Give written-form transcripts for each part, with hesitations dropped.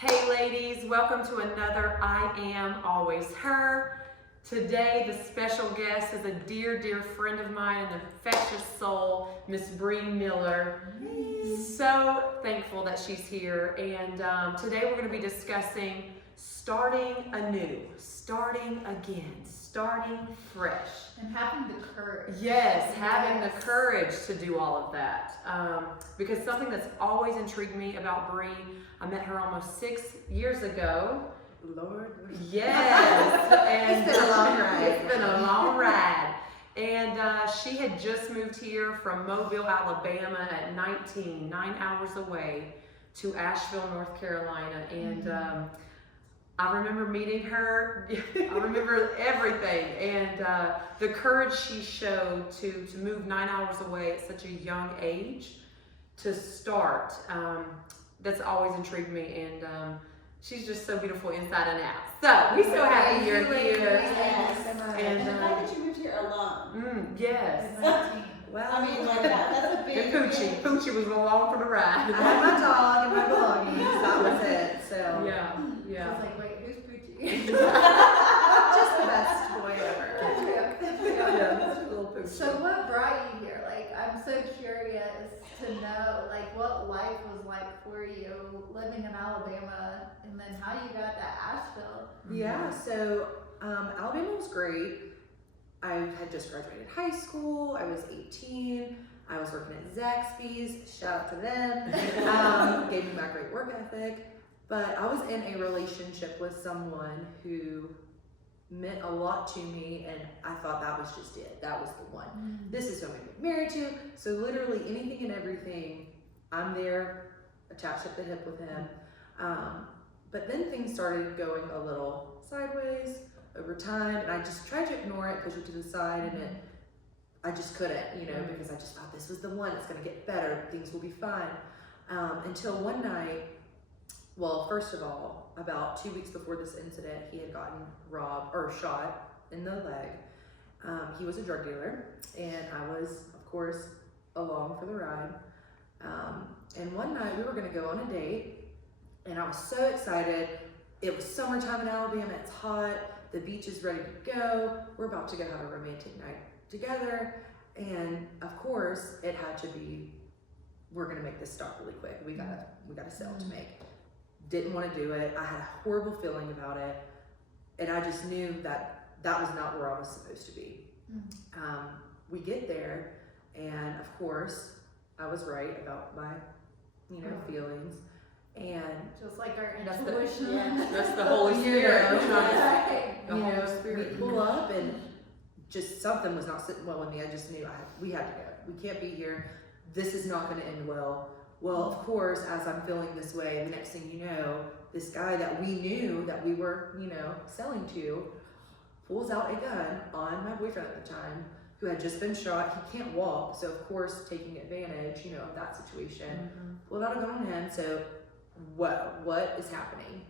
Hey ladies, welcome to another I Am Always Her. Today the special guest is a dear, dear friend of mine, an infectious soul, Miss Bree Miller. So thankful that she's here, and today we're going to be discussing starting anew, starting again, starting fresh. And having the courage. Yes, having the courage to do all of that. Because something that's always intrigued me about Bree, I met her almost 6 years ago. Lord. Yes. And It's been a long ride. It's been a long ride. And she had just moved here from Mobile, Alabama at 19, 9 hours away, to Asheville, North Carolina. And I remember meeting her. I remember everything, and the courage she showed to move 9 hours away at such a young age to start. That's always intrigued me, and she's just so beautiful inside and out. So we're so happy you're here. Yes. And And the fact that you moved here alone. Yes. Well, I mean, like that's a big. And Poochie was along for the ride. I had my dog and my belongings. That was it. So Yeah, I was yeah. like, wait, who's Poochie? just the best boy ever. Yeah, little Poochie. So what brought you here? Like, I'm so curious to know, like, what life was like for you living in Alabama, and then how you got to Asheville. Yeah. So Alabama was great. I had just graduated high school. I was 18. I was working at Zaxby's. Shout out to them. Gave me my great work ethic. But I was in a relationship with someone who meant a lot to me, and I thought that was just it. That was the one. This is who I'm gonna get married to. So literally anything and everything, I'm there, attached at the hip with him. But then things started going a little sideways over time, and I just tried to ignore it, push it to the side, and I just couldn't, because I just thought this was the one. It's gonna get better. Things will be fine. Until one night. Well, first of all, about 2 weeks before this incident, he had gotten shot in the leg. He was a drug dealer, and I was, of course, along for the ride. And one night we were gonna go on a date, and I was so excited. It was summertime in Alabama, it's hot, the beach is ready to go. We're about to go have a romantic night together. And of course, it had to be, we're gonna make this stop really quick. We got a sale to make. Didn't want to do it. I had a horrible feeling about it, and I just knew that that was not where I was supposed to be. We get there, and of course, I was right about my, feelings, and Just like our That's the- intuition. That's the Holy Spirit. Right. The Holy Spirit. we pull up, and just something was not sitting well with me. I just knew we had to go. We can't be here. This is not going to end well. Well, of course, as I'm feeling this way, the next thing you know, this guy that we knew that we were, selling to, pulls out a gun on my boyfriend at the time, who had just been shot. He can't walk, so of course, taking advantage, of that situation, pulled out a gun on him. So, what is happening?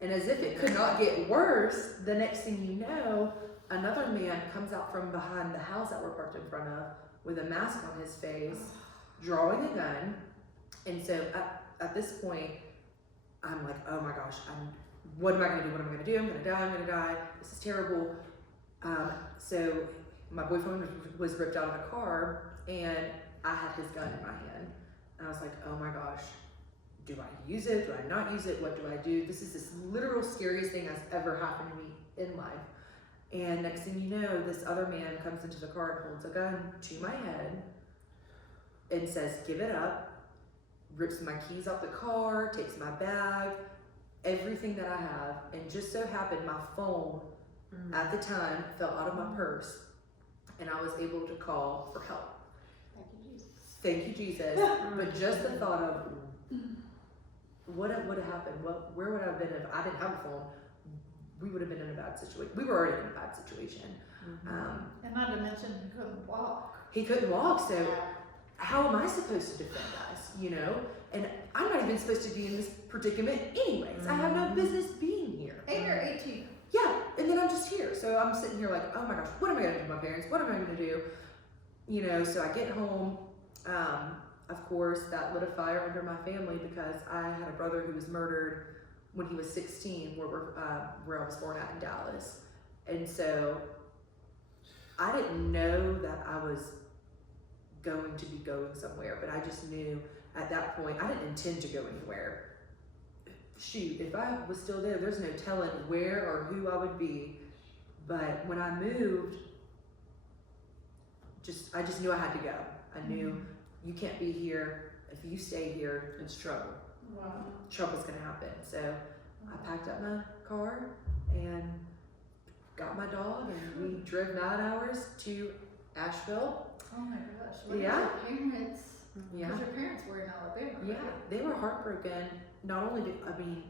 And as if it could not get worse, the next thing you know, another man comes out from behind the house that we're parked in front of with a mask on his face, drawing a gun. And so at this point, I'm like, oh my gosh, what am I gonna do? What am I gonna do? I'm gonna die. This is terrible. So my boyfriend was ripped out of the car, and I had his gun in my hand. And I was like, oh my gosh, do I use it? Do I not use it? What do I do? This is this literal scariest thing that's ever happened to me in life. And next thing you know, this other man comes into the car and holds a gun to my head and says, give it up. Rips my keys out the car, takes my bag, everything that I have, and just so happened my phone at the time fell out of my purse, and I was able to call for help. Thank you, Jesus. But just the thought of what would have happened, where would I have been if I didn't have a phone? We would have been in a bad situation. We were already in a bad situation. And not to mention, he couldn't walk. He couldn't walk, so how am I supposed to defend us, And I'm not even supposed to be in this predicament anyways. I have no business being here. And you're 18. Yeah, and then I'm just here. So I'm sitting here like, oh my gosh, what am I gonna do to my parents? What am I gonna do? So I get home. Of course, that lit a fire under my family because I had a brother who was murdered when he was 16, where I was born at in Dallas. And so I didn't know that I was going to be going somewhere, but I just knew at that point I didn't intend to go anywhere. Shoot, if I was still there, there's no telling where or who I would be. But when I moved, I just knew I had to go. I knew you can't be here. If you stay here, It's trouble. Wow. trouble's gonna happen. So I packed up my car and got my dog, and we drove 9 hours to Asheville. Oh my gosh. What Yeah. did your parents? Yeah. Because your parents were in Alabama. Yeah, right? they were heartbroken. Not only did, I mean,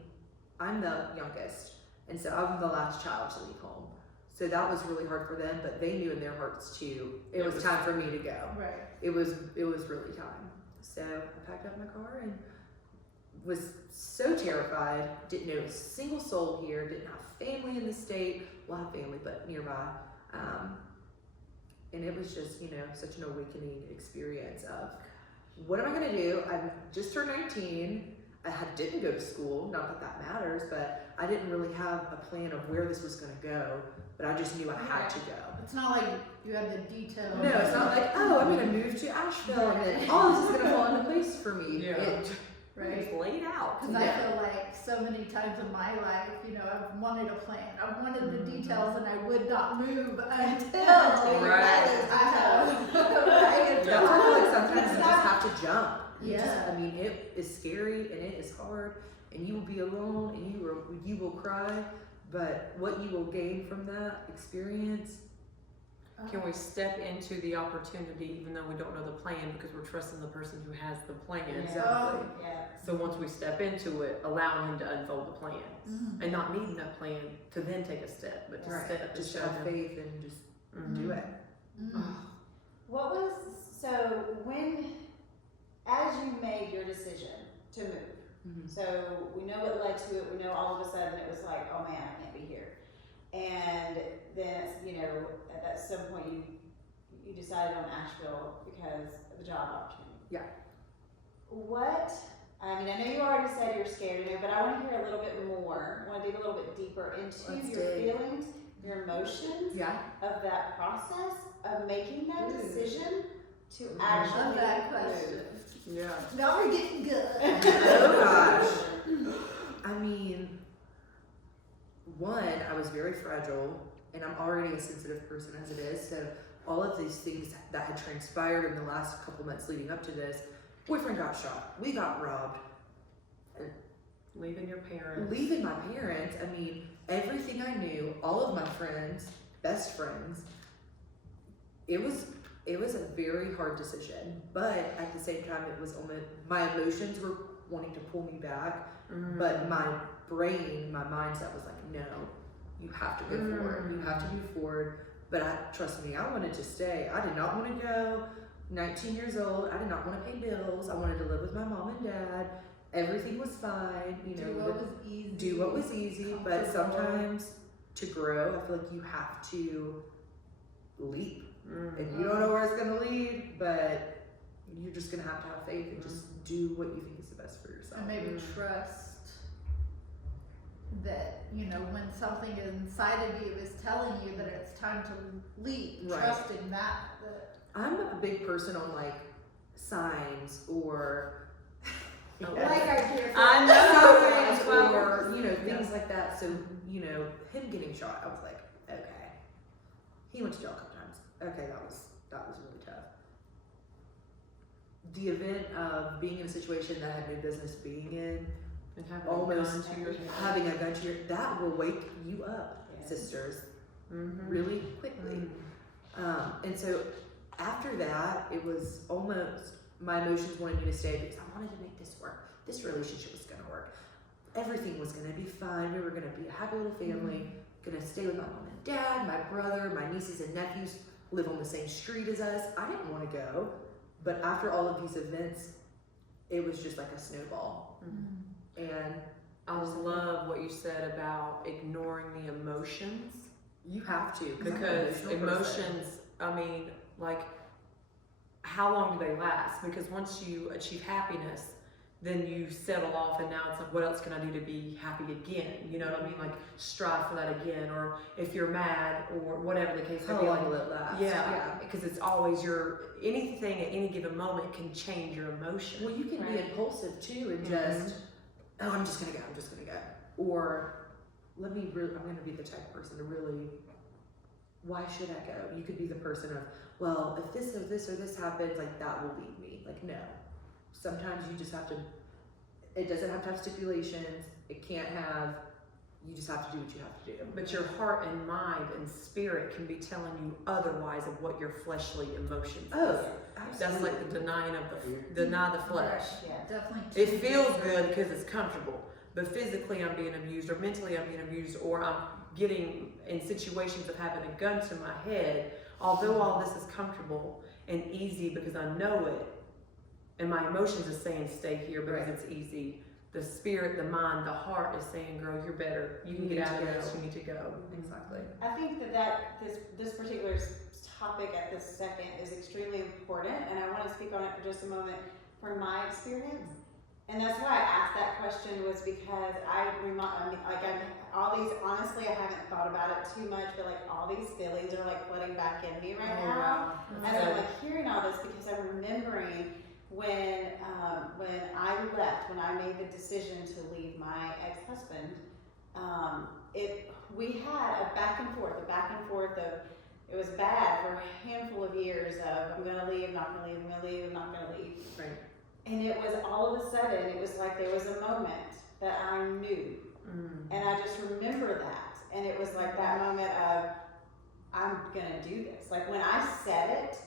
I'm the youngest, and so I'm the last child to leave home. So that was really hard for them, but they knew in their hearts too, it was time for me to go. Right. It was really time. So I packed up my car and was so terrified, didn't know a single soul here, didn't have family in the state, well I have family but nearby. And it was just, such an awakening experience of, what am I gonna do? I just turned 19, didn't go to school, not that matters, but I didn't really have a plan of where this was gonna go, but I just knew I had to go. It's not like you had the detail. No, it's not like, oh, I'm gonna move to Asheville and then all this is gonna fall into place for me. Right. It's laid out. Because I feel like so many times in my life, I've wanted a plan. I've wanted the details, and I would not move until Right. I know. Right? That's why I feel like sometimes you just have to jump. Yeah. It is scary and it is hard, and you will be alone and you will cry, but what you will gain from that experience. Can we step into the opportunity even though we don't know the plan, because we're trusting the person who has the plan? Exactly. Yeah. So once we step into it, allowing him to unfold the plan Mhm. and not needing that plan to then take a step, but to Right. step and Just show have him. faith and just Mhm. do it. Mhm. What was, as you made your decision to move, Mhm. so we know what led to it, we know all of a sudden it was like, oh man, I can't be here. And then, at some point you decided on Asheville because of the job opportunity. Yeah. I know you already said you're scared, but I want to hear a little bit more. I want to dig a little bit deeper into Let's your dig. feelings, your emotions Yeah. of that process of making that Ooh. decision to Mhm. actually Love that move. question. Yeah. Now we're getting good. Oh gosh. I mean, one, I was very fragile, and I'm already a sensitive person as it is, so all of these things that had transpired in the last couple months leading up to this, boyfriend got shot, we got robbed, Leaving your parents. leaving my parents, I mean, everything I knew, all of my friends, best friends, it was a very hard decision, but at the same time, it was almost, my emotions were wanting to pull me back, Mhm. but my brain, my mindset was like, no, you have to go forward, you have to move forward, but trust me, I wanted to stay, I did not want to go, 19 years old, I did not want to pay bills, I wanted to live with my mom and dad, everything was fine, Do what was easy. do what was easy, but Comfortable. sometimes to grow, I feel like you have to leap. Mhm. And you don't know where it's gonna lead, but you're just gonna have to have faith and just do what you think is the best for yourself. And maybe trust that, when something inside of you is telling you that it's time to leap, Right. trusting that. I'm a big person on like signs or Oh, Like our dear I friend. know. signs or things like that. So him getting shot, I was like, okay. He went to jail a couple times. Okay, that was really tough. The event of being in a situation that I had no business being in, And having almost gone to your having a gun to your, that will wake you up, Yes. sisters, Mhm. really quickly. Mhm. And so after that, it was almost, my emotions wanted me to stay because I wanted to make this work. This relationship was gonna work. Everything was gonna be fine. We were gonna be a happy little family, gonna stay with my mom and dad, my brother, my nieces and nephews live on the same street as us. I didn't wanna go, but after all of these events, it was just like a snowball. And I love what you said about ignoring the emotions, you have to, I'm an because emotional person. emotions, how long do they last? Because once you achieve happiness, then you settle off, and now it's like, what else can I do to be happy again? You know what I mean? Like strive for that again. Or if you're mad or whatever the case may How be, long like, will it last? yeah, because it's always anything at any given moment can change your emotion. Well, you can be Right. impulsive too and just, oh, I'm just gonna go. Or I'm gonna be the type of person to really, why should I go? You could be the person of, well, if this or this happens, like that will lead me. Like, no. Sometimes you just have to, it doesn't have to have stipulations. It can't have, you just have to do what you have to do. But your heart and mind and spirit can be telling you otherwise of what your fleshly emotions Oh, is. That's absolutely. like the denying of deny the flesh. Yeah. Definitely. It feels good because it's comfortable, but physically I'm being abused, or mentally I'm being abused, or I'm getting in situations of having a gun to my head. Although all this is comfortable and easy because I know it, and my emotions are saying stay here because Right. it's easy. The spirit, the mind, the heart is saying, girl, you're better. You can You get need out to of this. go. You need to go. Exactly. I think that this particular topic at this second is extremely important, and I want to speak on it for just a moment from my experience. And that's why I asked that question, was because honestly, I haven't thought about it too much, but like all these feelings are like flooding back in me right now. And I'm like hearing all this because I'm remembering when I left, when I made the decision to leave my ex-husband, we had a back and forth of, it was bad for a handful of years of, I'm gonna leave, not gonna leave, I'm gonna leave, I'm not gonna leave. Right. And it was all of a sudden, it was like there was a moment that I knew. And I just remember that. And it was like that moment of, I'm gonna do this. Like when I said it,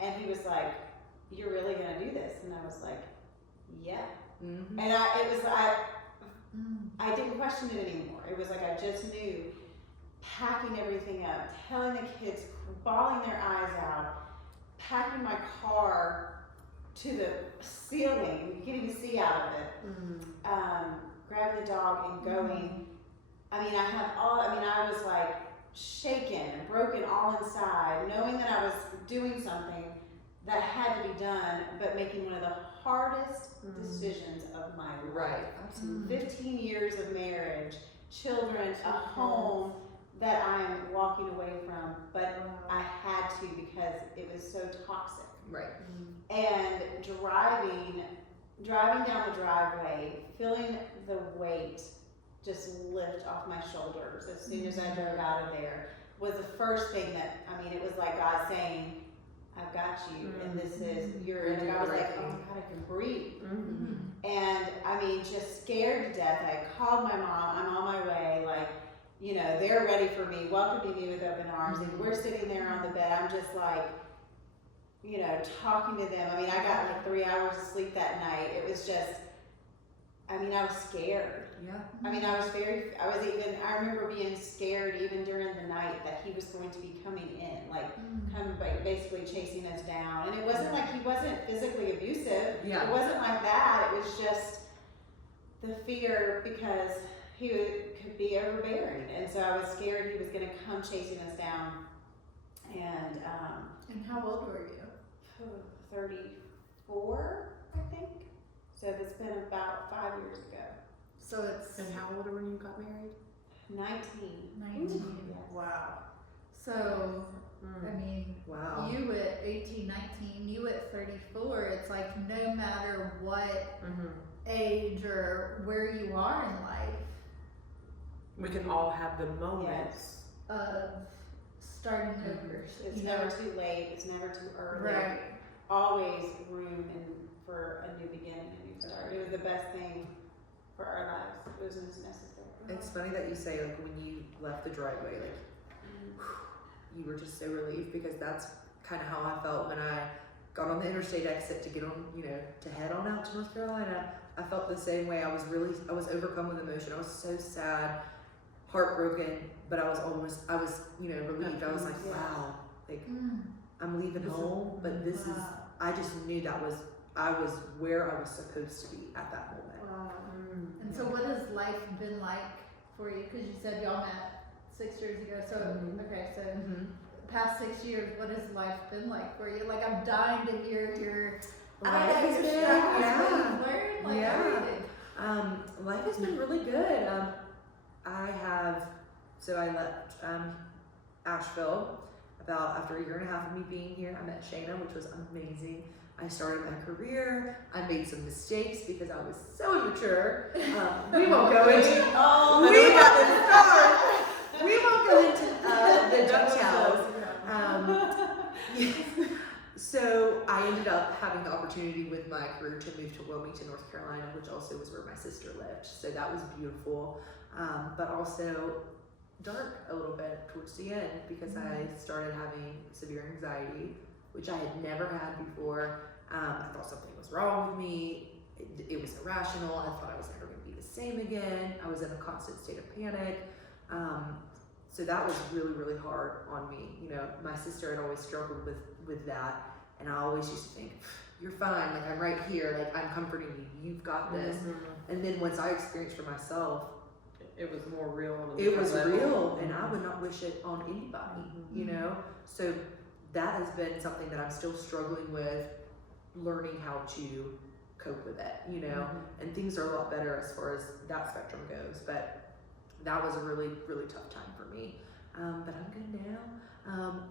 and he was like, you're really gonna do this? And I was like, yeah. Mm-hmm. And I didn't question it anymore. It was like I just knew, packing everything up, telling the kids, bawling their eyes out, packing my car to the ceiling, you can't even see out of it, grabbing the dog and going. I was like shaken and broken all inside, knowing that I was doing something that had to be done, but making one of the hardest decisions of my life. Right. Absolutely. 15 years of marriage, children, a home that I'm walking away from, but I had to because it was so toxic. Right. And driving down the driveway, feeling the weight just lift off my shoulders as soon as I drove out of there was the first thing that, it was like God saying, I've got you, and this is, and I was like, oh my God, I can breathe. And just scared to death. I called my mom, I'm on my way, like, they're ready for me, welcoming me with open arms, and we're sitting there on the bed, I'm just like, talking to them. I got like 3 hours of sleep that night. It was just, I was scared. Yeah. I remember being scared even during the night that he was going to be coming in, like, basically chasing us down. And it wasn't like he wasn't physically abusive. Yeah. It wasn't like that. It was just the fear because he could be overbearing. And so I was scared he was going to come chasing us down. And how old were you? 34, I think. So it's been about 5 years ago. So it's And how old were you when you got married? 19. 19. Yes. Wow. So, Wow. you at 18, 19, you at 34, it's like no matter what age or where you are in life We can all have the moments. of starting over. It's you know? never too late. It's never too early. Right. Always room for a new beginning, a new start. It was the best thing for our lives. It was necessary. It's funny that you say, like, when you left the driveway, like, you were just so relieved, because that's kind of how I felt when I got on the interstate exit to get on, to head on out to North Carolina. I felt the same way. I was overcome with emotion. I was so sad, heartbroken, but I was, relieved. I was like, wow, like, I'm leaving home, but this is, I just knew I was where I was supposed to be at that moment. Wow. And so what has life been like for you? Because you said y'all met 6 years ago. So, okay, so past 6 years, what has life been like for you? Like, I'm dying to hear your I know has your been- straps, yeah. what you wearing, like Yeah. everything. Life has been really good. I left Asheville about after a year and a half of me being here. I met Shayna, which was amazing. I started my career. I made some mistakes because I was so immature. We won't go into Oh, we won't go into the details. So I ended up having the opportunity with my career to move to Wilmington, North Carolina, which also was where my sister lived. So that was beautiful, but also dark a little bit towards the end because I started having severe anxiety, which I had never had before. I thought something was wrong with me. It was irrational. I thought I was never going to be the same again. I was in a constant state of panic. So that was really, really hard on me. You know, my sister had always struggled with that. And I always used to think, you're fine, like I'm right here, like I'm comforting you, you've got this. And then once I experienced for myself, It was more real. On a it different was level. real, and I would not wish it on anybody, you know? So that has been something that I'm still struggling with, learning how to cope with it, you know? And things are a lot better as far as that spectrum goes, but that was a really, really tough time for me. But I'm good now.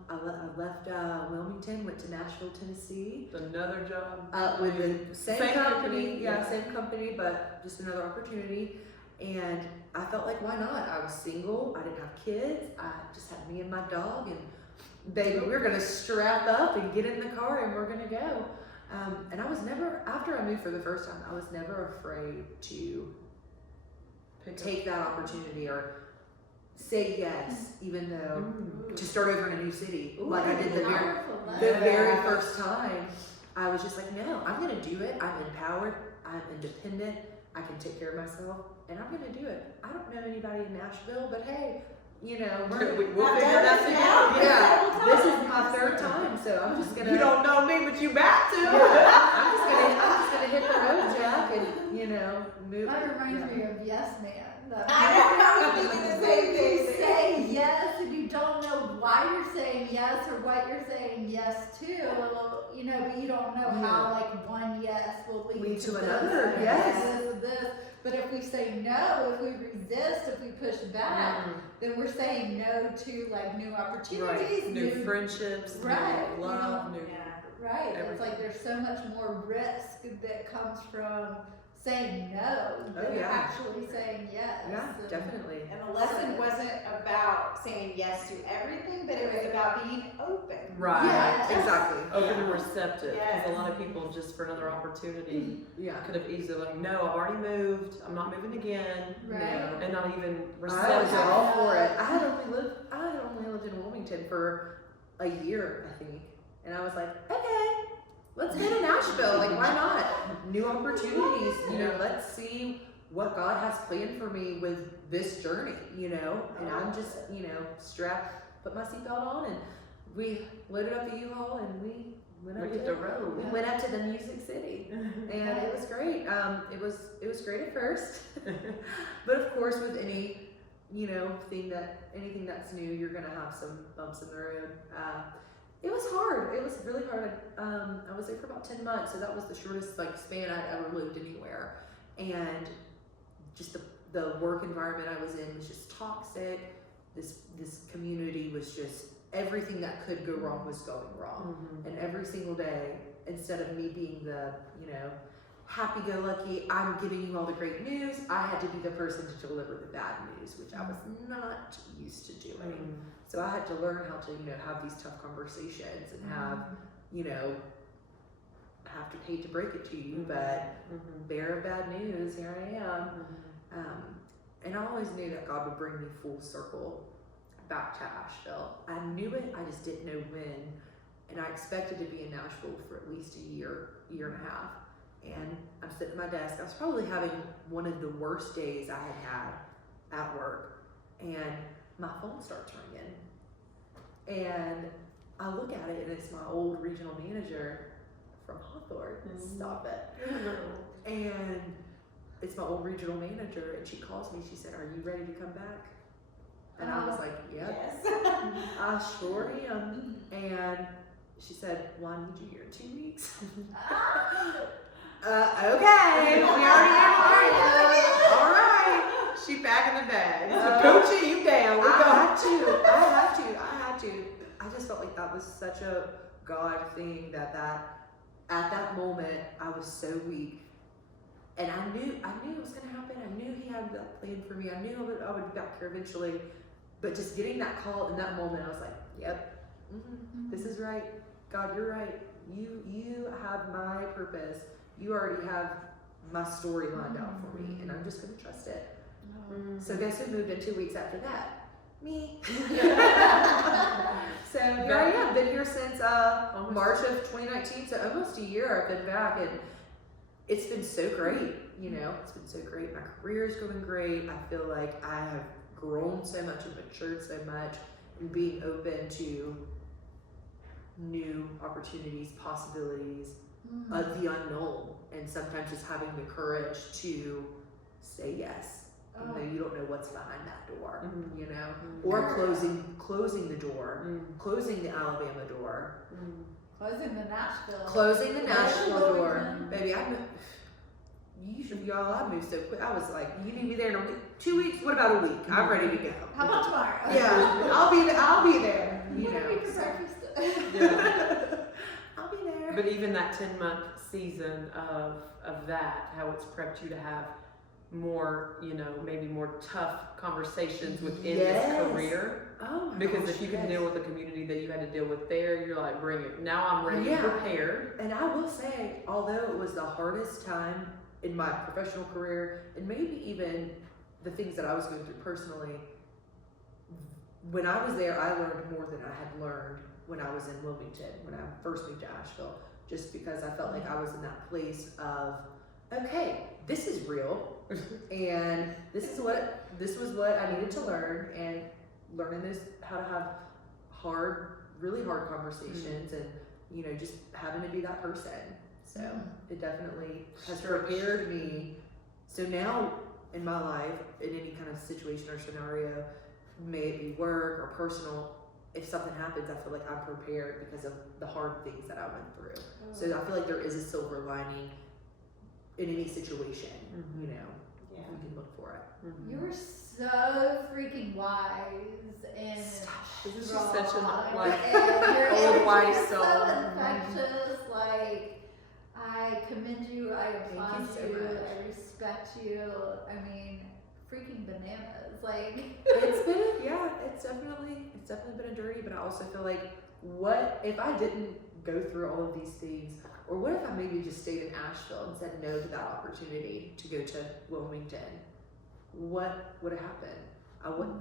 I left Wilmington, went to Nashville, Tennessee. Another job. With the same Same company, company, yeah, yeah. same company, but just another opportunity. And I felt like, why not? I was single, I didn't have kids, I just had me and my dog, and baby, we're gonna strap up and get in the car and we're gonna go. And I was never, after I moved for the first time, I was never afraid to take that opportunity or say yes, even though to start over in a new city, like I did the very first time. I was just like, no, I'm gonna do it. I'm empowered. I'm independent. I can take care of myself, and I'm gonna do it. I don't know anybody in Nashville, but hey, you know, We'll we're, figure I've that done this now. out. yeah, this is my third time, so I'm just gonna. You don't know me, but you back to. Yeah, I'm just gonna hit the road, Jack, and you know, move. That reminds me of Yes Man. I know, I was thinking the same You thing. say yes and you don't know why you're saying yes or what you're saying yes to, you know, but you don't know how like one yes will lead To this, another, and yes. this. But if we say no, if we resist, if we push back, then we're saying no to like new opportunities, Right. New friendships, Right, new love, new. right. It's everything. like there's so much more risk that comes from saying no than yeah. actually saying yes. Yeah, And- definitely. And the lesson wasn't about saying yes to everything, but it was about being open. Right. Yeah. Exactly. Open and receptive. Yes. Because a lot of people just for another opportunity Yeah. could have easily like, no, I've already moved. I'm not moving again. Right. And not even I was receptive. all for it. I had only lived in Wilmington for a year, I think, and I was like, okay, let's go to Nashville. Like, why not? New opportunities. You know, let's see what God has planned for me with this journey. You know, and I'm just, you know, put my seatbelt on, and we loaded up the U-Haul, and we went We up hit the road. we went up to the Music City. And it was great. It was great at first, but of course, with any anything that's new, you're gonna have some bumps in the road. It was hard. It was really hard. I was there for about 10 months, so that was the shortest span I'd ever lived anywhere. And just the work environment I was in was just toxic. This community was just everything that could go wrong was going wrong. And every single day, instead of me being the, happy-go-lucky, I'm giving you all the great news, I had to be the person to deliver the bad news, which I was not used to doing. So I had to learn how to, have these tough conversations and have, hate to break it to you, but bearer of bad news, here I am. And I always knew that God would bring me full circle back to Asheville. I knew it, I just didn't know when. And I expected to be in Nashville for at least a year and a half. And I'm sitting at my desk. I was probably having one of the worst days I had at work. And my phone starts ringing. And I look at it, and it's my old regional manager from Hawthorne. Stop it. And it's my old regional manager, and she calls me. She said, "Are you ready to come back?" And I was like, "Yep, Yes. I sure am." And she said, well, I need you here in 2 weeks. Ah. Okay, we already have it. All right. She packing the bags. Coaching you down. I had to. I just felt like that was such a God thing that at that moment I was so weak. And I knew it was gonna happen. I knew he had that plan for me. I knew I would be back here eventually. But just getting that call in that moment, I was like, yep, this is right. God, you're right. You have my purpose. You already have my story lined out for me, and I'm just gonna trust it. So guess who moved in 2 weeks after that? Me. So here I am. Been here since March of 2019, so almost a year I've been back, and it's been so great. You know, it's been so great. My career's going great. I feel like I have grown so much and matured so much, and being open to new opportunities, possibilities, the unknown, and sometimes just having the courage to say yes. Even though you don't know what's behind that door, you know, or closing the door, closing the Alabama door, Closing the Nashville. closing the Nashville door. Wilmington. Baby, I moved so quick. I was like, you need me there in a week, 2 weeks. What about a week? I'm ready to go. How about tomorrow? Yeah, I'll be there. You What know, are we for breakfast? Yeah. I'll be there. But even that 10-month season of that, how it's prepped you to have more, you know, maybe more tough conversations within Yes. this career. Oh my Because gosh, if you can yes. deal with the community that you had to deal with there, you're like, bring it. Now I'm ready, Yeah. prepared. And I will say, although it was the hardest time in my professional career, and maybe even the things that I was going through personally, when I was there, I learned more than I had learned when I was in Wilmington, when I first moved to Asheville, just because I felt like I was in that place of, okay, this is real, and this was what I needed to learn, and learning this, how to have really hard conversations, and, you know, just having to be that person. So it definitely has prepared me. So now in my life, in any kind of situation or scenario, may it be work or personal, if something happens, I feel like I'm prepared because of the hard things that I went through. So I feel like there is a silver lining in any situation, you know, Yeah. we can look for it. You were so freaking wise and This is strong, just such a, like, and your old energy wise is soul. so infectious. Like, I commend you. I applaud so you. much. I respect you. I mean, freaking bananas. Like, It's definitely been a journey, but I also feel like, what if I didn't go through all of these things, or what if I maybe just stayed in Asheville and said no to that opportunity to go to Wilmington? What would have happened?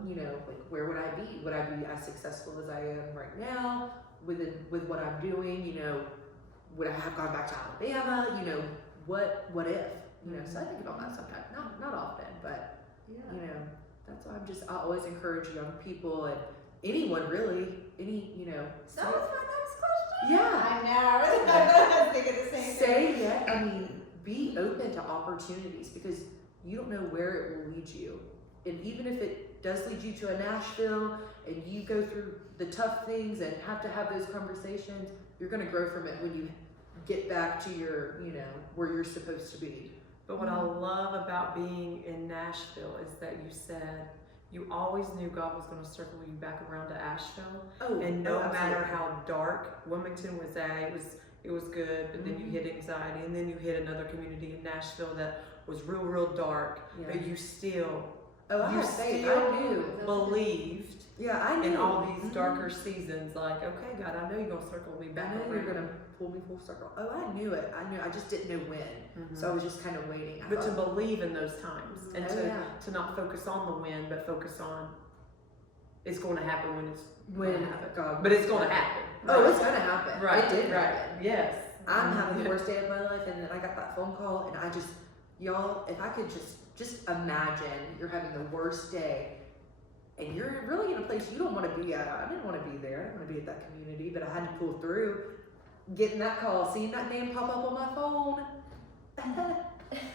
You know, like, where would I be? Would I be as successful as I am right now with what I'm doing? You know, would I have gone back to Alabama? You know, what if? You know, so I think about that sometimes, not often, but you know, that's why I always encourage young people and anyone really, you know, that was my next question. yeah, I know. I was thinking the same thing. say yeah. I mean, be open to opportunities, because you don't know where it will lead you. And even if it does lead you to a Nashville and you go through the tough things and have to have those conversations, you're going to grow from it when you get back to your, you know, where you're supposed to be. But what I love about being in Nashville is that you said you always knew God was going to circle you back around to Asheville. And no matter how dark Wilmington was at, it was good, but then you hit anxiety, and then you hit another community in Nashville that was real dark, but you still I knew. believed Yeah, I knew. in all these darker seasons, like, okay, God, I know you're going to circle me I back know around. you're going to pull me full circle. Oh, I knew it. I just didn't know when. So I was just kind of waiting. But to believe in those times, and Oh, yeah. to not focus on the win, but focus on it's going to happen when it's when going to happen. God, But it's going to happen. Oh, it's going to happen. Right, It did right. happen. Yes. I'm having the worst day of my life, and then I got that phone call, and I just, y'all, if I could just imagine you're having the worst day, and you're really in a place you don't want to be at. I didn't want to be there. I didn't want to be at that community, but I had to pull through. Getting that call, seeing that name pop up on my phone.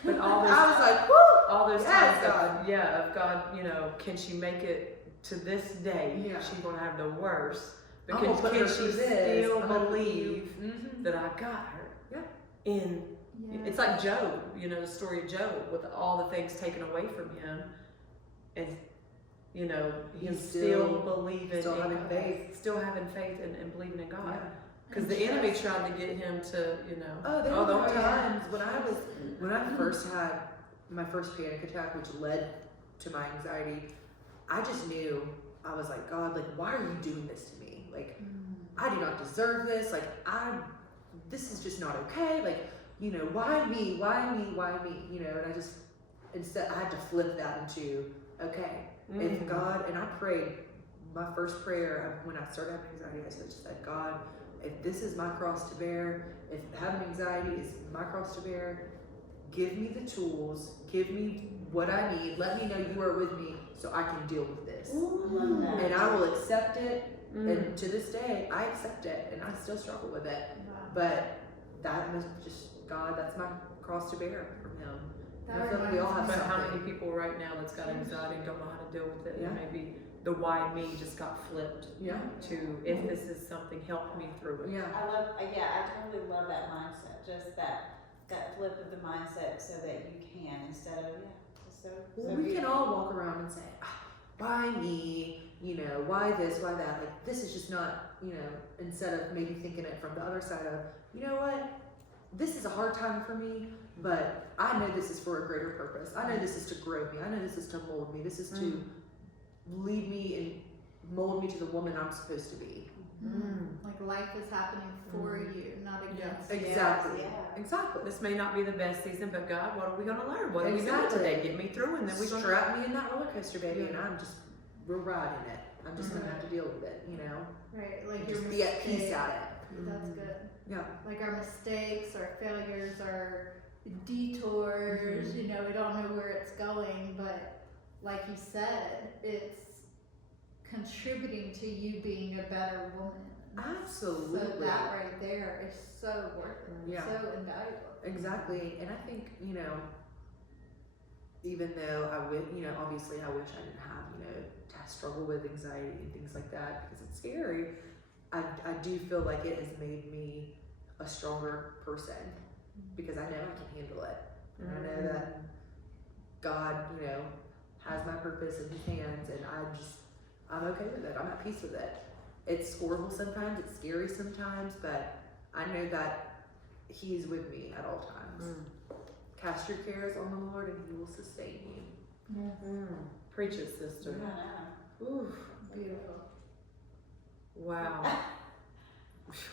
But all this, I was like, woo! all those Yes, times God. of God, you know, can she make it to this day? Yeah. She's going to have the worst. I'm Because gonna put her can she through this. still I'm gonna put you- believe Mhm. that I got her? Yeah. In Yeah. it's like Job, you know, the story of Job with all the things taken away from him, and you know, him He's still believing, still in having God, faith. still having faith and believing in God. Yeah. Because the enemy tried to get him to, you know, Oh, there the were whole times when I first had my first panic attack, which led to my anxiety. I just knew, I was like, God, like, why are you doing this to me? Like, I do not deserve this. Like, this is just not okay. Like, you know, why me? Why me? Why me? You know, and instead I had to flip that into, okay, if God, and I prayed, my first prayer when I started having anxiety, I just said, God, if this is my cross to bear, if having anxiety is my cross to bear, give me the tools, give me what I need, let me know you are with me so I can deal with this. Love that. And I will accept it, Mm. and to this day, I accept it, and I still struggle with it. Wow. But that was just, God, that's my cross to bear from Him. That I feel like we all have reminds But me- how something. many people right now that's got anxiety and don't know how to deal with it? Yeah. And maybe the why me just got flipped Yeah, to if this is something, help me through it. yeah. I totally love that mindset, just that flip of the mindset so that you can, instead of, it's so Well, we can beautiful. all walk around and say, why me? You know, why this, why that? Like, this is just not, you know, instead of maybe thinking it from the other side of, you know what? This is a hard time for me, but I know this is for a greater purpose. I know this is to grow me. I know this is to mold me. This is to lead me and mold me to the woman I'm supposed to be. Like life is happening for you, not against you. Exactly. Yeah. Exactly. This may not be the best season, but God, what are we going to learn? What are we Exactly. doing today? Get me through, and then we're going to Strap me in that roller coaster, baby, Yeah. and we're riding it. I'm just gonna have to deal with it, you know? Right, like your Just be at peace mistakes. at it. That's good. Yeah. Like our mistakes, our failures, our detours, you know, we don't know where it's going, but like you said, it's contributing to you being a better woman. Absolutely. So that right there is so worth it, Yeah. so invaluable. Exactly, and I think, you know, even though I would, you know, obviously I wish I didn't have, you know, to struggle with anxiety and things like that because it's scary, I do feel like it has made me a stronger person because I know I can handle it. And I know that God, you know, has my purpose in His hands, and I'm okay with it. I'm at peace with it. It's horrible sometimes, it's scary sometimes, but I know that He's with me at all times. Cast your cares on the Lord, and He will sustain you. Preach it, sister. I know. Ooh, Beautiful. wow.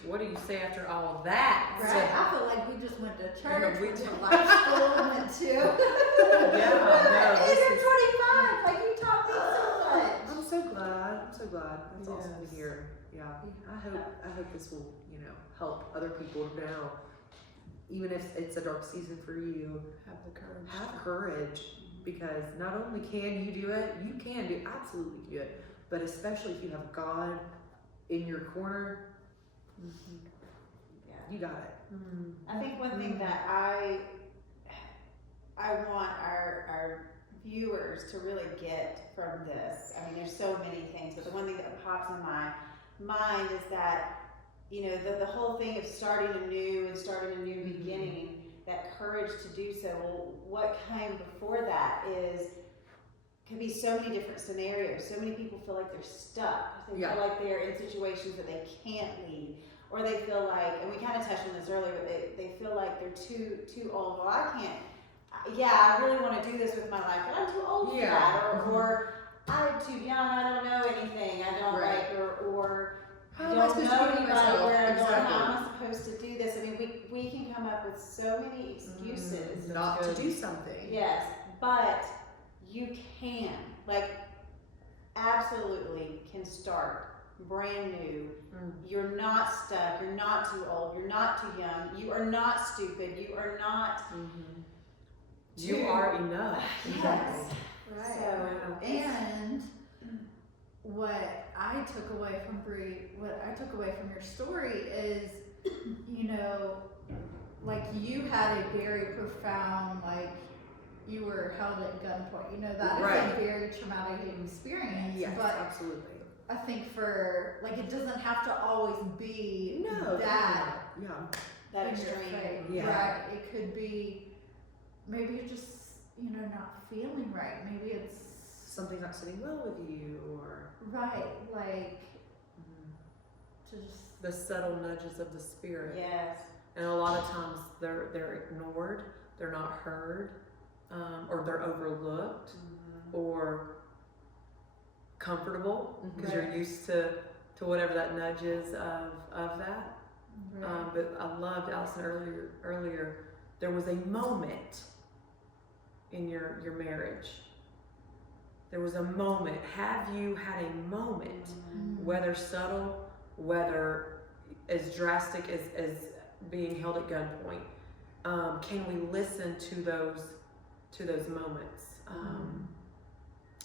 What do you say after all of that? Right, I feel like we just went to church, we went did. to life school, went to no, this age is- of 25, like you taught me so much. I'm so glad. I'm so glad. That's awesome Yes. to hear. Yeah. I hope this will, you know, help other people know, even if it's a dark season for you, Have the courage. have courage, because not only can you do it, you can do absolutely do it, but especially if you have God in your corner, Yeah. you got it. I think one thing that I want our viewers to really get from this, I mean, there's so many things, but the one thing that pops in my mind is that, you know, the whole thing of starting anew and starting a new beginning, that courage to do so. Well, what came before that could be so many different scenarios. So many people feel like they're stuck. They Yeah. feel like they're in situations that they can't leave. Or they feel like, and we kind of touched on this earlier, but they feel like they're too old. Well, I can't. Yeah, I really want to do this with my life, but I'm too old for Yeah. that. Or I'm too young. I don't know anything. I don't Right. or How I am I don't supposed know to do anybody myself? where I'm going. Exactly. How am I supposed to do this? I mean, we can come up with so many excuses. Not Good. to do something. Yes, but you can, like, absolutely can start brand new. You're not stuck. You're not too old. You're not too young. You are not stupid. You are not. You are enough. Yes. Right. So, And what I took away from Bree, what I took away from your story is, you know, like you had a very profound, like you were held at gunpoint. You know, that is Right. a very traumatic experience. Yes, But absolutely. I think for, like, it doesn't have to always be No, that yeah. That in your extreme. face. Yeah. Right. It could be, maybe you're just, not feeling right. Maybe it's, Something's not sitting well with you, or right, like, just, The subtle nudges of the spirit. Yes. And a lot of times they're ignored, they're not heard, or they're overlooked, or comfortable because you're used to whatever that nudge is of that. right. But I loved Allison earlier. There was a moment in your marriage. There was a moment. Have you had a moment, whether subtle, whether as drastic as being held at gunpoint? Can we listen to those moments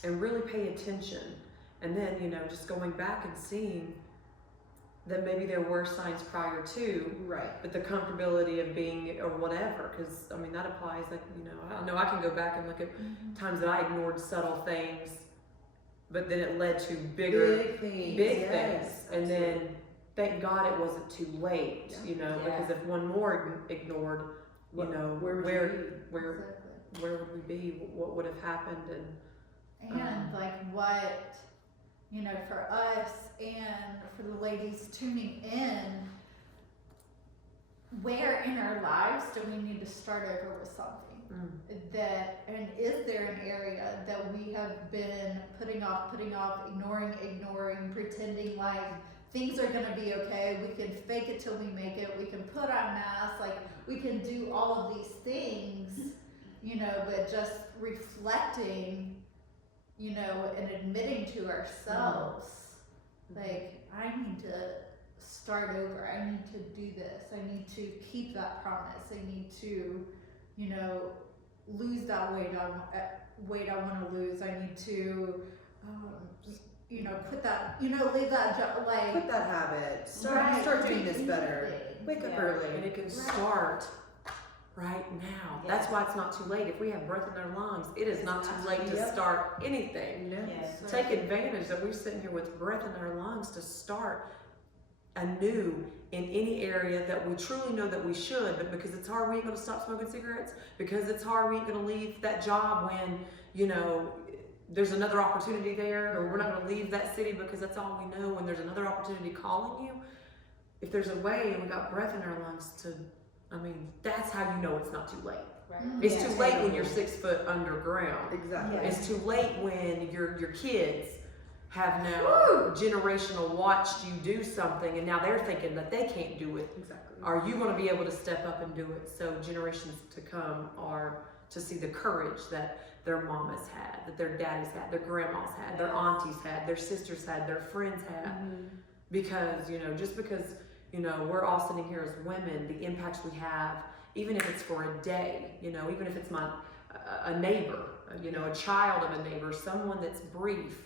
and really pay attention? And then, just going back and seeing that maybe there were signs prior to, right. but the comfortability of being or whatever, because that applies. Like, I know I can go back and look at times that I ignored subtle things, but then it led to bigger, Big things. big yes, things, and then thank God it wasn't too late. Yeah. Because if one more ignored, where would where Exactly. would we be? What would have happened? And like what, for us and for the ladies tuning in, where in our lives do we need to start over with something? And is there an area that we have been putting off, ignoring, pretending like things are gonna be okay, we can fake it till we make it, we can put on masks, like we can do all of these things, but just reflecting, and admitting to ourselves, like, I need to start over, I need to do this, I need to keep that promise, I need to, lose that weight I want to lose, I need to, put that, leave that job, like, Put that habit. Start right, start doing do this better. anything. Wake up Yeah. early. And it can start right now. Yeah. That's why it's not too late. If we have breath in our lungs, it is not too late to Yep. start anything. Yes. Take advantage that we're sitting here with breath in our lungs to start anew in any area that we truly know that we should, but because it's hard, we ain't gonna stop smoking cigarettes. Because it's hard, we ain't gonna leave that job when, there's another opportunity there, or we're not gonna leave that city because that's all we know when there's another opportunity calling you. If there's a way and we got breath in our lungs that's how you know it's not too late. Right. It's Yeah. too late when you're 6 foot underground. Exactly. Yeah. It's too late when your kids have now generational watched you do something and now they're thinking that they can't do it. Exactly. Are you going to be able to step up and do it? So generations to come are to see the courage that their mamas had, that their daddies had, their grandmas had, their aunties had, their sisters had, their friends had. Because, just because, we're all sitting here as women, the impacts we have, even if it's for a day, even if it's a neighbor, a child of a neighbor, someone that's brief.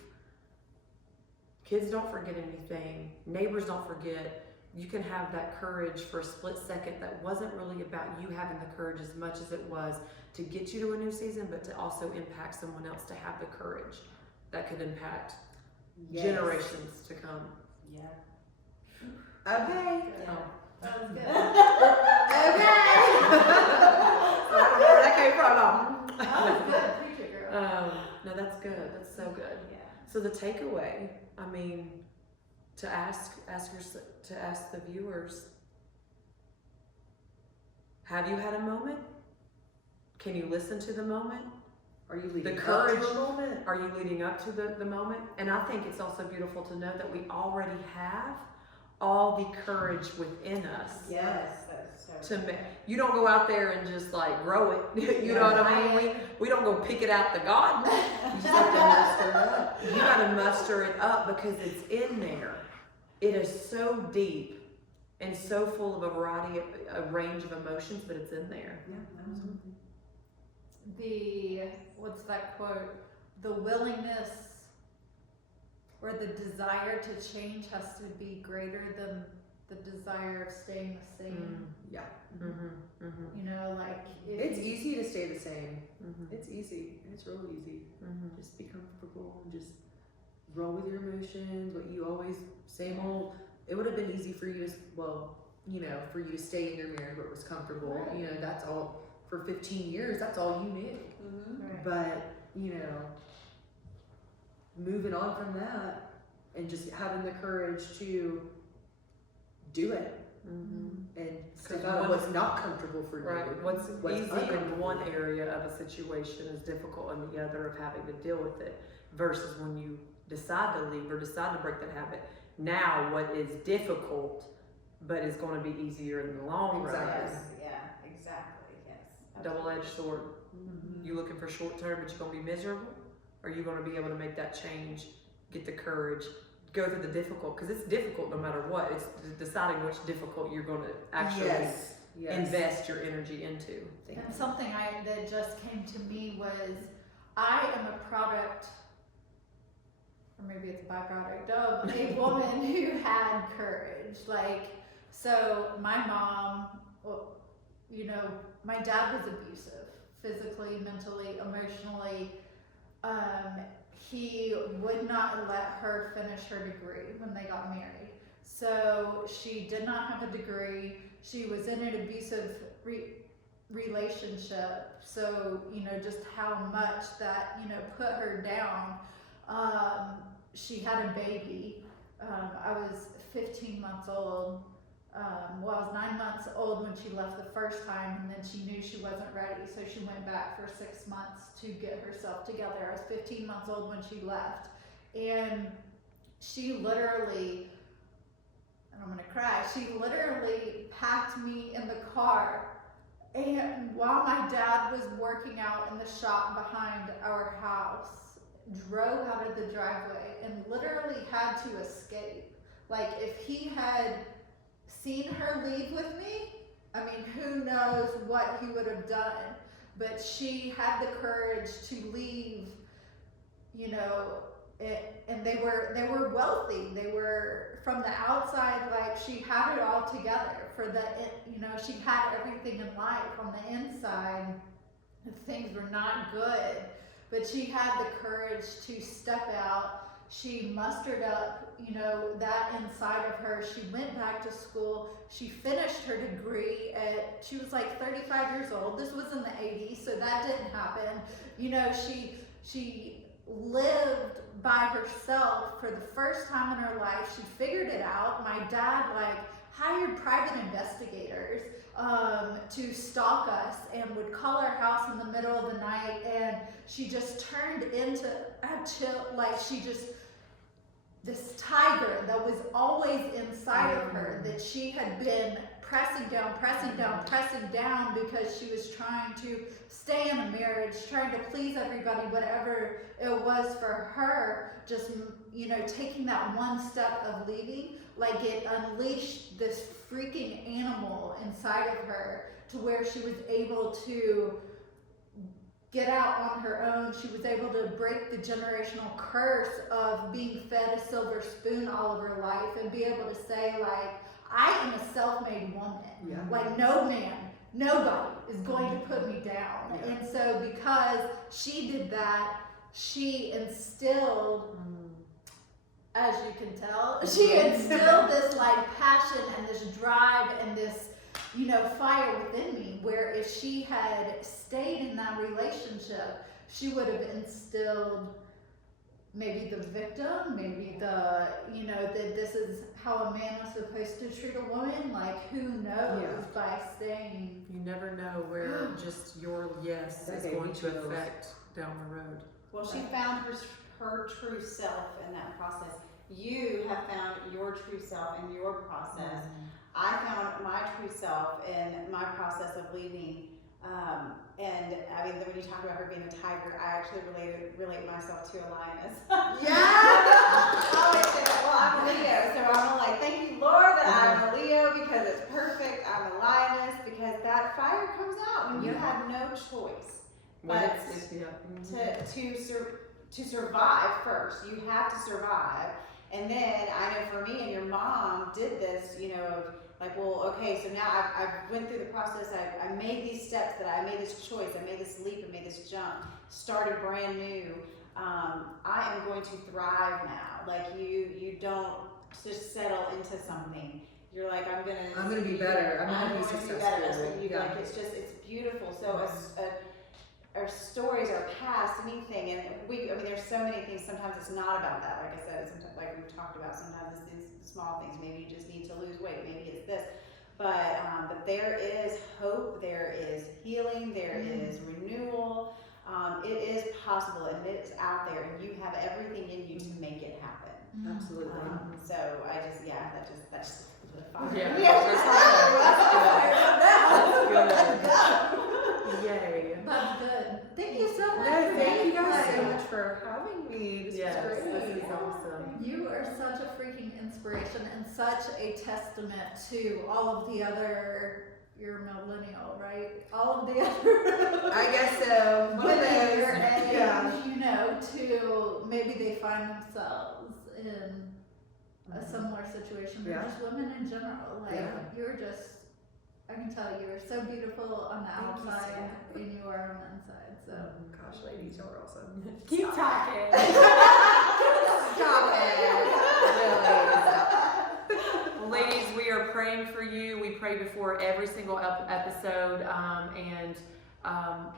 Kids don't forget anything. Neighbors don't forget. You can have that courage for a split second that wasn't really about you having the courage as much as it was to get you to a new season, but to also impact someone else to have the courage that could impact Yes. generations to come. Yeah. Okay. Yeah. That was good. I don't know where that came from. That was good, preach it, girl. No, that's good. That's so good. Yeah. So the takeaway, to ask the viewers, have you had a moment? Can you listen to the moment? Are you leading The up courage- to a moment? Are you leading up to the moment? And I think it's also beautiful to know that we already have all the courage within us. Yes. That's so. You don't go out there and just like grow it. You know what I mean? We don't go pick it out the garden. You just have to muster it up. You gotta muster it up because it's in there. It is so deep and so full of a range of emotions, but it's in there. Yeah, that was one thing. What's that quote? The willingness or the desire to change has to be greater than the desire of staying the same. Yeah. Mm-hmm, mm-hmm, Like if It's you- easy to stay the same. mm-hmm, It's easy. It's real easy. mm-hmm. Just be comfortable and just roll with your emotions, what you always, same old. It would have been easy for you to, well, you know, for you to stay in your marriage where it was comfortable. Right. You know, that's all, for 15 years, that's all you knew. Mm-hmm. Right. But, you know, moving on from that and just having the courage to do it Mm-hmm. and step 'Cause out of one- what's not comfortable for you. Right. What's easy in uncomfortable. one area of a situation is difficult in the other of having to deal with it. Versus when you decide to leave or decide to break that habit. Now, what is difficult, but is going to be easier in the long run. Exactly. Yes, yeah, exactly, yes. Double-edged sword. Mhm. You looking for short term, but you're gonna be miserable? Or are you gonna be able to make that change, get the courage, go through the difficult? Because it's difficult no matter what. It's deciding which difficult you're gonna actually Yes. Yes. invest your energy into. Thank And you. something that just came to me was, I am a product, or maybe it's a byproduct of a woman who had courage. Like, so my mom, well, you know, my dad was abusive, physically, mentally, emotionally. He would not let her finish her degree when they got married. So she did not have a degree. She was in an abusive relationship. So, you know, just how much that, you know, put her down. She had a baby. I was 15 months old. Well, I was 9 months old when she left the first time, and then she knew she wasn't ready, so she went back for 6 months to get herself together. I was 15 months old when she left, and she literally, and I'm gonna cry, she literally packed me in the car, and while my dad was working out in the shop behind our house, drove out of the driveway and literally had to escape. Like, if he had seen her leave with me, I mean, who knows what he would have done. But she had the courage to leave, you know, and they were wealthy. They were, from the outside, like, she had it all together. You know, she had everything in life. On the inside, things were not good. But she had the courage to step out. She mustered up, you know, that inside of her. She went back to school. She finished her degree she was like 35 years old. This was in the 80s, so that didn't happen. You know, she lived by herself for the first time in her life. She figured it out. My dad, like, hired private investigators to stalk us and would call our house in the middle of the night, and she just turned into this tiger that was always inside of her, that she had been pressing down because she was trying to stay in a marriage, trying to please everybody, whatever it was for her, just, you know, taking that one step of leaving, like, it unleashed this freaking animal inside of her to where she was able to get out on her own. She was able to break the generational curse of being fed a silver spoon all of her life and be able to say, like, I am a self-made woman. Yeah. Like, no man, nobody is going to put me down. Yeah. And so because she did that, she instilled, as you can tell, she instilled this, like, passion and this drive and this, you know, fire within me, where if she had stayed in that relationship, she would have instilled maybe the victim, maybe the, you know, that this is how a man was supposed to treat a woman. Like, who knows? Yeah. By staying. You never know where just your yes That is gave going me to chills. affect down the road. Well, she found her true self in that process. You have found your true self in your process. I found my true self in my process of leaving. And I mean, when you talk about her being a tiger, I actually relate myself to a lioness. Yeah. I always say that. Well, I'm a Leo, so I'm like, thank you, Lord, that I'm a Leo because it's perfect. I'm a lioness because that fire comes out when you Yeah. have no choice When but it's yeah. to survive first. You have to survive. And then I know for me and your mom did this, you know, of like, well, okay, so now I went through the process. I made these steps, that I made this choice, I made this leap, I made this jump, started brand new. I am going to thrive now. Like you don't just settle into something. You're like, I'm gonna be better. I'm gonna be going to successful. better. That's what you Yeah. like. It's beautiful. So our stories, our past, anything, and I mean, there's so many things. Sometimes it's not about that. Like I said, sometimes, like we've talked about, sometimes it's these small things. Maybe you just need to lose weight. Maybe it's this. But there is hope. There is healing. There is renewal. It is possible, and it's out there, and you have everything in you to make it happen. Absolutely. So that's just the fire. Yeah. That's good. Yay. That's good. Thank you so much. No, for thank you being guys so here. much for having me. This Yes, was great. this is awesome. You are such a freaking inspiration and such a testament to all of the other. You're millennial, right? All of the other. I guess so. One of women your those. age, Yeah. you know, to maybe they find themselves in a similar situation, or Yeah. just women in general. Like Yeah. you're just, I can tell you're so beautiful on the Thank you so outside much. and you are on the inside. So Gosh, ladies, y'all are awesome. Keep talking. Stop it. Really. Ladies, we are praying for you. We pray before every single episode, and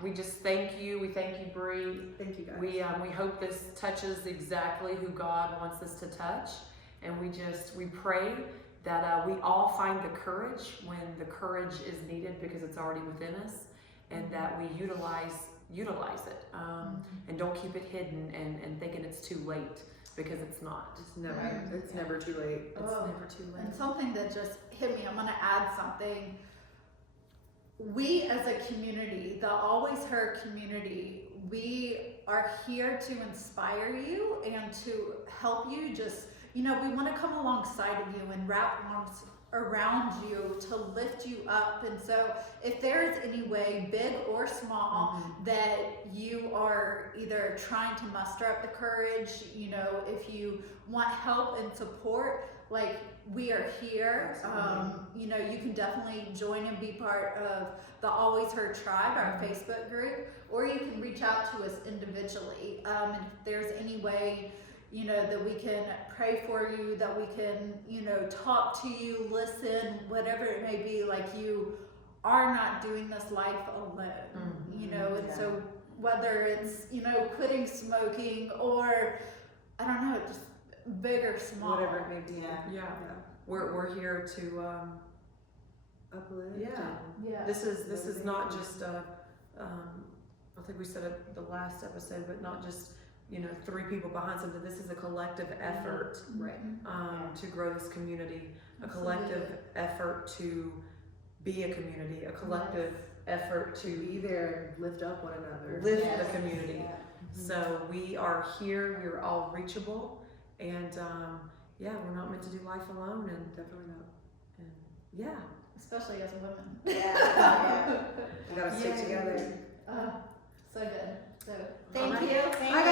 we just thank you. We thank you, Bree. Thank you guys. We hope this touches exactly who God wants us to touch, and we pray that we all find the courage when the courage is needed, because it's already within us, and that we utilize it, and don't keep it hidden and thinking it's too late, because it's not. It's never too late. It's Oh. never too late. And something that just hit me, I'm going to add something. We as a community, the Always Her community, we are here to inspire you and to help you just, we want to come alongside of you and wrap arms around you to lift you up. And so if there's any way, big or small, that you are either trying to muster up the courage, if you want help and support, like we are here. You can definitely join and be part of the Always Her Tribe, our Facebook group, or you can reach out to us individually. And if there's any way, that we can pray for you, that we can, talk to you, listen, whatever it may be, like you are not doing this life alone, and so whether it's, quitting smoking or, I don't know, just big or small. Whatever it may be. Yeah. We're here to Uplift. Yeah. Yeah. this is not just I think we said it the last episode, but not just 3 people behind something. This is a collective effort Right. to grow this community, a collective effort to be a community, a collective effort To to be there and lift up one another. lift Yes. the community. Yeah. So we are here, we're all reachable, and we're not meant to do life alone, and Definitely not. yeah. Especially as women. Yeah. We gotta stick Yay. together. So good. So All thank right. you. Thank I